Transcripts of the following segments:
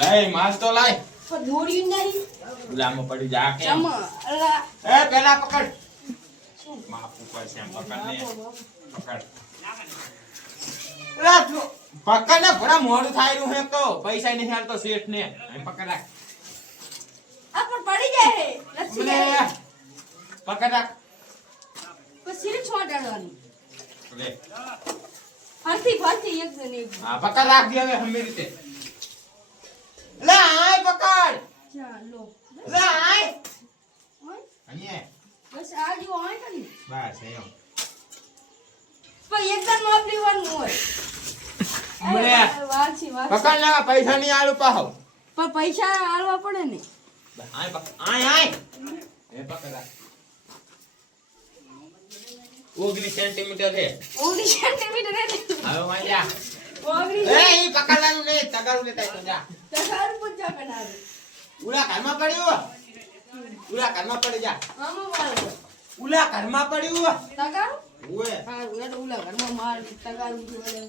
લઈ માલ તો પણ દોડ્યું નહીં. ગુલામો પડી જા કે એ પેલા પકડ. માપુ છે એમ પકડ ને. પકડ. લા પકડ ને ભરા મોડું થાય રહ્યું હે તો. પૈસા નહીં હાલતો શેઠ ને પકડ રાખ. આ પણ પડી જાય હે પકડ રાખ. પછી સિરી છોડાડવાની લે. ફરતી ફરતી એક જણ એક. હા પકડ રાખ દે હવે હમે રીતે લે આય પકડ ચાલો. લે આય ઓય, અહીંયા. બસ આ જો હોય ને બસ એમ. પણ એક જણ માપ લેવાનું હોય. મને અરે, વાર છે વાર છે. પકડ ના પૈસા નહીં આલું પાહો પણ પૈસા આલવા પડે ને. આય પકડ આય આય. એ પકડ રાખ ઓગણીસ સેન્ટીમીટર છે. ઓગણીસ સેન્ટીમીટર એટલે હવે વાંઈ જા. ઓગણીસ એ ઈ પકડવાનું નહીં તગારું લેતા તો જા. તગારું પૂછા કરાવે ઉલા ઘરમાં પડ્યું ઉલા ઘરમાં પડી જા. ઉલા ઘરમાં પડ્યું તગારું? ઓએ હા ઉલા તો ઉલા ઘરમાં માર તગારું જોડે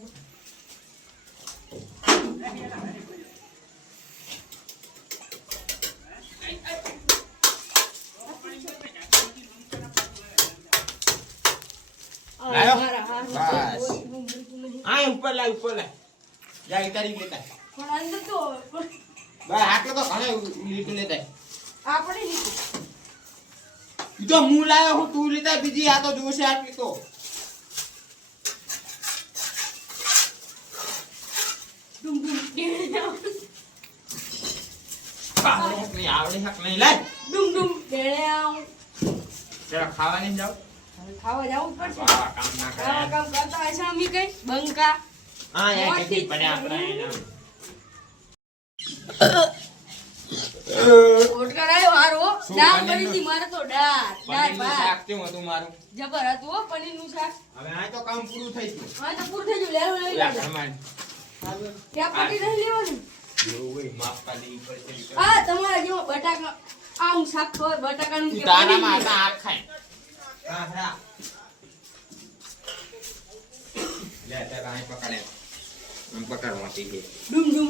ઉપર લાય ઉપર લાય. જા તારી લેતા. પણ અંદર તો આટલો તો ઘણે લીટું લેતા આપણે નહીં. તો હું લાયો હું તું લેતા બીજી આ તો જોશે આટલી તો. ડુમ ડુમ આવડે હક નહીં આવડે હક નહીં. લાય. ડુમ ડુમ ડેણે આવું. જરા ખાવા નહીં જાવ ખાવા જવું પડશે. કામ ના કામ કરતા હોય છે કઈ? બંકા. હા યાર કેટલી પડ્યા આપણા જબર હતું હો પનીરનું શાક. હવે આ તો કામ પૂરું થઈ ગયું. હા તો પૂરું થઈ ગયું. લેવું લઈ ઓલા લેજો ઘરમાં ત્યાં પટી નહીં લેવાનું. જેવું હોય માફ કાઢી પડશે હા તમારા જેવો બટાકા આ હું શાક ખબર બટાકાનું કે તારામાં પનીરનું. હતા ખાય. હા હા. લે તે કાંઈ પકડે. આમ પકડવાતી છે ડુમ ડુમ.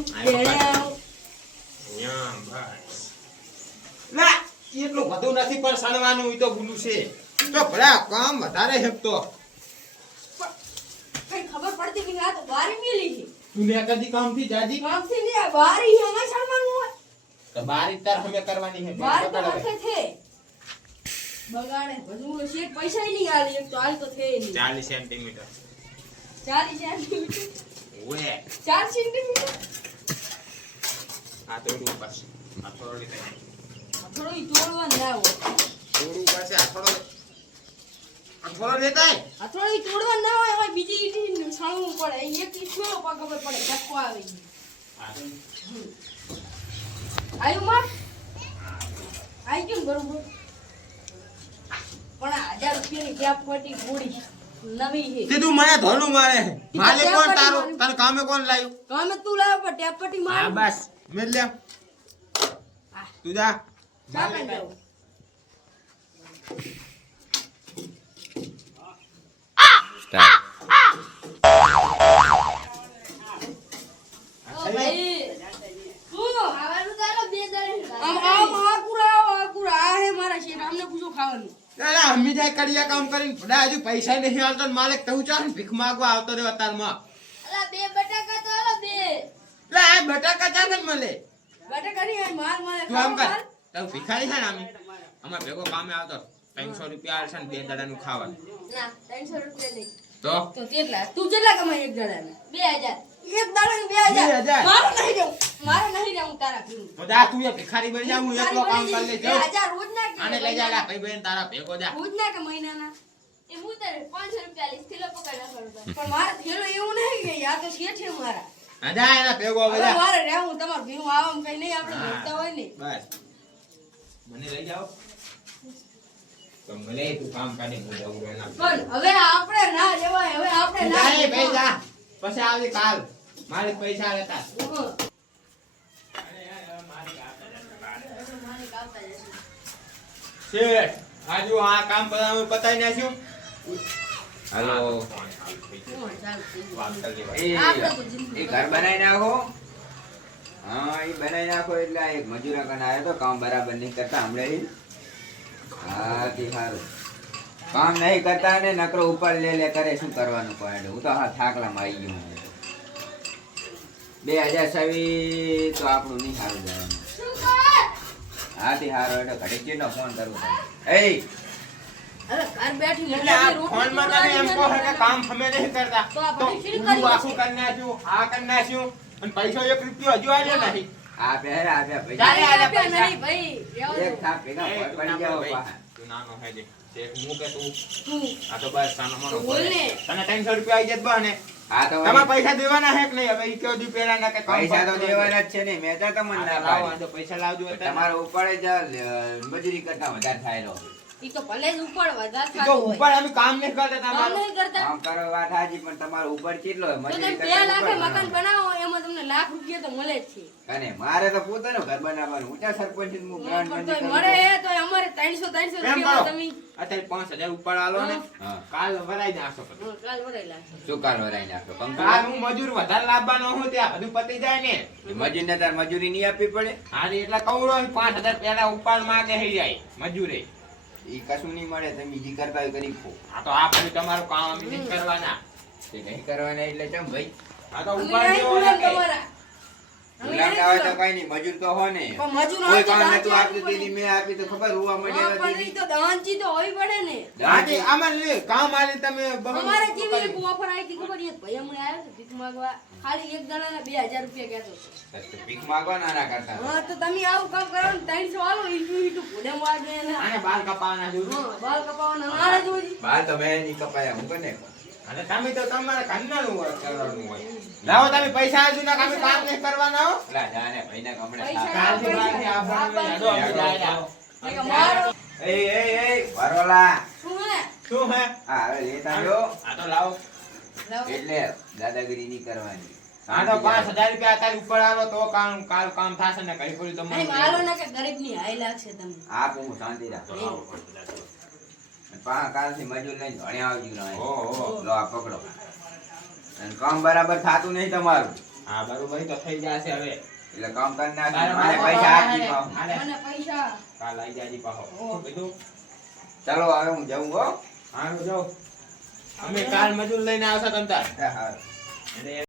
આ ડેણે પકડ. આવું યા બસ લે એટલું બધું નથી પણ સણવાનું ઈ તો ભૂલું છે. તો ભલા કામ વધારે હેપતો ખબર પડતી કે આ તો બારી મેલી છે. તું ને કદી કામથી જાજી? કામથી નહીં આ બારી છે અમારે હોય. તો બારી તાર હમે કરવાની હે બારી તો પકડ છે. બગાડે બધું શેઠ પૈસા નહીં આલે એક તો હાલ તો થે નહીં. 40 સેન્ટીમીટર. ચાલી સેન્ટીમીટર. ઓએ ચાર સેન્ટીમીટર? આ તોડવું પડશે આ થોડી થાય થોડું ઈ તોડવા ના હોય તોડવું પડશે આ થોડો આ થોડો લેતા આય. આ થોડું ઈ તોડવા ના હોય હવે બીજી ઈટી છાણવું પડે. એક ઈ છોડો પા ખબર પડે? ધક્કો આવે આયુ માં આઈ ગયું બરોબર? પણ હજાર રૂપિયાની ક્યાપ પટી ગોળી. મને ધોલું મારે. માલે કોણ તારું? તારું કામે કોણ લાવ્યું કામે તું લાવ્યો પણ ટેપ પટી માર. બસ. મેલ લે. તું જા. કામ કરીને હજુ પૈસા નહીં આવતો ને માલિક તું ચાલ ભીખ માગવા આવતો રહ્યો અતારમાં બે બટાકા તો બે. લે આ બટાકા ચાલ ને મળે. બટાકા ની માલ માલ તું આમ કર. તારું ભિખારી છે ને અમે અમાર ભેગો કામે આવતો. ત્રણસો રૂપિયા આવશે ને બે દાડાનું ખાવાનું. ના 300 રૂપિયા નહીં. તો? તો કેટલા? તું કેટલા કમાય એક દાડાના? 2000 એક દાડાના 2000 2000. મારો નહીં દેવું. મારો નહીં દેવું તારા તો જા તું એ ભિખારી બની જા હું એકલો કામ કરી લઈ જાઉં. 2000 રોજ ના કે આને લઈ જા લા ભાઈ બહેન તારા ભેગો જા. રોજ ના કે મહિનાના. એ હું તારે 500 રૂપિયા લઈશ થેલો પકડ નાખો પણ મારે થેલો એવું નહીં કે યાર તો શેઠ છે મારા. જા એના ભેગો હવે હવે મારે રહેવું તમારે ભીનું આવામાં કઈ નહીં આપણે હા. હોય ને. બસ. મને લઈ જાઓ. તો તું કામ કાઢી હું જાઉં છું પણ હવે આપણે ના જવાય હવે આપણે ના જા ભાઈ જા. પછી આવજે કાલ. મારે પૈસા લેતા. શેઠ આજુ આ કામ બધા પતાઈ નાખ્યું? હાલો. એ ઘર બનાવી નાખો. હા એ બનાવી નાખો એટલે એક મજૂરા કને આવ્યો તો કામ બરાબર નહીં કરતા હમણાં. હા તે સારું. કામ નહીં કરતા ને નકરો ઉપર લે લે કરે શું કરવાનું પડે હું તો હા થાકલામાં આવી ગયો બે હજાર છવ્વીસ તો આપણું નહીં સારું જવાનું. હા તે સારું એટલે ઘડી ફોન કરવો પડે એ પૈસો એક રૂપિયો હજુ આવ્યો નહીં આપ્યા હે આપ્યા પૈસા ચાલે, આલે આપ્યા પૈસા. નહીં ભાઈ એક થાપ ભેગા પડી તું નાનો ભાઈ. પાછા. તું નાનો હે જે. હું કે તું? તું. આ તો બસ સાનો માનો તો બોલ પડે. ને. તને ત્રણસો રૂપિયા આવી જાય બને હા તો તમારે પૈસા દેવાના હે કે નહીં? હવે ઈ કહો પેલા ના કે પૈસા તો દેવાના જ છે ને મેં તો તમને ના લાવો, તો પૈસા લાવજો અત્યારે. ઉપર જ મજૂરી કરતા વધારે થાય રહ્યો ઈ તો ભલે જ ઉપર વધારે ઈ હોય. ઉપર અમે કામ નહીં કરતા કામ નહીં કરતા. કામ કરો વાત હાજી પણ તમારો ઉપર કેટલો હોય? મજૂરી તમે બે કરતા મકાન બનાવો એમાં તમને લાખ રૂપિયા તો મળે જ છે. અને મારે તો પોતાનું ઘર બનાવવાનું ઊંચા સરપંચ મંજૂર મળે એ અમારે રૂપિયા તમે અત્યારે પાંચ હજાર ઉપર આલો ને. કાલ ભરાઈ નાખો કાલ ભરાઈ શું કાલ વરાઈ નાખો? કાલ હું મજૂર વધારે લાવવાનો હું ત્યાં બધું પતી જાય ને. મજૂરને તાર મજૂરી નહીં આપવી પડે? હા એટલે કહું રહ્યો પાંચ હજાર પહેલા ઉપાડ માંગે હઈ જાય મજૂરે. ઈ કશું નહીં મળે તમે બીજી કરતા હોય કરી ખો આ તો આ પછી તમારું કામ અમે નહીં કરવાના તે નહીં કરવાના એટલે કેમ ભાઈ આ તો. તમારા. મજૂર તો હો ને. કોઈ કામ દાંત નતું આપવું આપતું પડે. દીદી મેં આપી તો ખબર હોવા મળ્યા પણ તો દાંતજી તો હોવી પડે ને. આજે આમાં લે કામ આલે તમે અમારે કેવી એક ઓફર આવી હતી ખબર છે ભાઈ હમણાં આવ્યો ભીખ માંગવા. ખાલી એક બે હાજર રૂપિયા કહેતો હતો. ભીખ માંગવા ના ના કરતા. હા તો તમે આવું કામ કરો ને ત્રણસો આલો ઈટું ઈટું એને. આને બાલ કપાવાના બાલ કપાવાના મારે જ હોય. બાર તો કપાયા હું કને અને તમે તો તમારે ઘરનાનું હોય, કરવાનું હોય. લાવો તમે પૈસા આવજો ના અમે કામ નહીં કરવાના હો. ઓલા જાને ભાઈને ગમણે કાલથી બહારથી આવવાનું યાદો અમે જાય જાઓ. મેં કીધું, મારો એ એ એ વરોલા. શું હે? શું હે હા હવે લેતા જો આ તો લાવો. એટલે દાદાગીરી કરવાની. આ તો પાંચ હજાર રૂપિયા અત્યારે ઉપર આવો તો કામ કાલ કામ થશે ને કઈ પડ્યું તમને માલો ને કે ગરીબની હાઈ લાગશે તમને આપ હું શાંતિ રાખ. કાલથી મજૂર લઈને ઘણે આવજો ઓહો. લો આ પકડો. અને કામ બરાબર થાતું નહીં તમારું. હા બરોબર તો થઈ જશે હવે. એટલે કામ કરી નાખી મારે પૈસા આપી મને પૈસા. કાલ આવી જાજી પાછો ઓહો. કીધું? ચાલો હવે હું જઉં હો. હા જાઉં. અમે કાલ મજૂર લઈને આવશો તમતાર હા, હા. એટલે